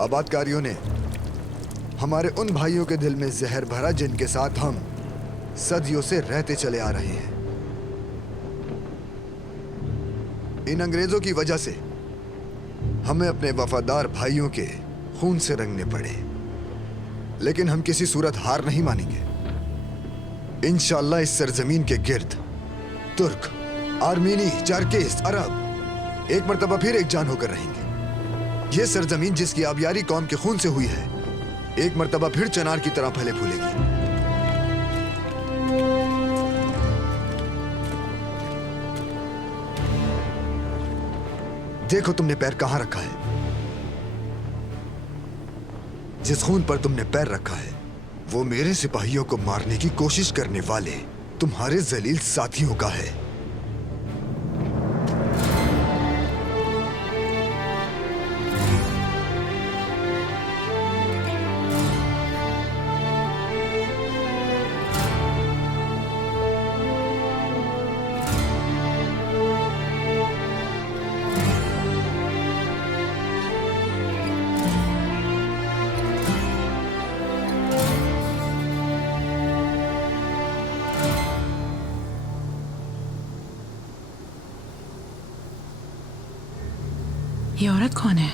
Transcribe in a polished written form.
आबादकारियों ने हमारे उन भाइयों के दिल में जहर भरा जिनके साथ हम सदियों से रहते चले आ रहे हैं। इन अंग्रेजों की वजह से हमें अपने वफादार भाइयों के खून से रंगने पड़े, लेकिन हम किसी सूरत हार नहीं मानेंगे। इंशाअल्लाह इस सरजमीन के गिर्द तुर्क, आर्मीनी, चरकेस, अरब एक मर्तबा फिर एक जान होकर रहेंगे। ये सरजमीन जिसकी आबियारी कौम के खून से हुई है, एक मर्तबा फिर चनार की तरह फले फूलेगी। देखो तुमने पैर कहां रखा है। जिस खून पर तुमने पैर रखा है वो मेरे सिपाहियों को मारने की कोशिश करने वाले तुम्हारे जलील साथियों का है। ये औरत कौन है?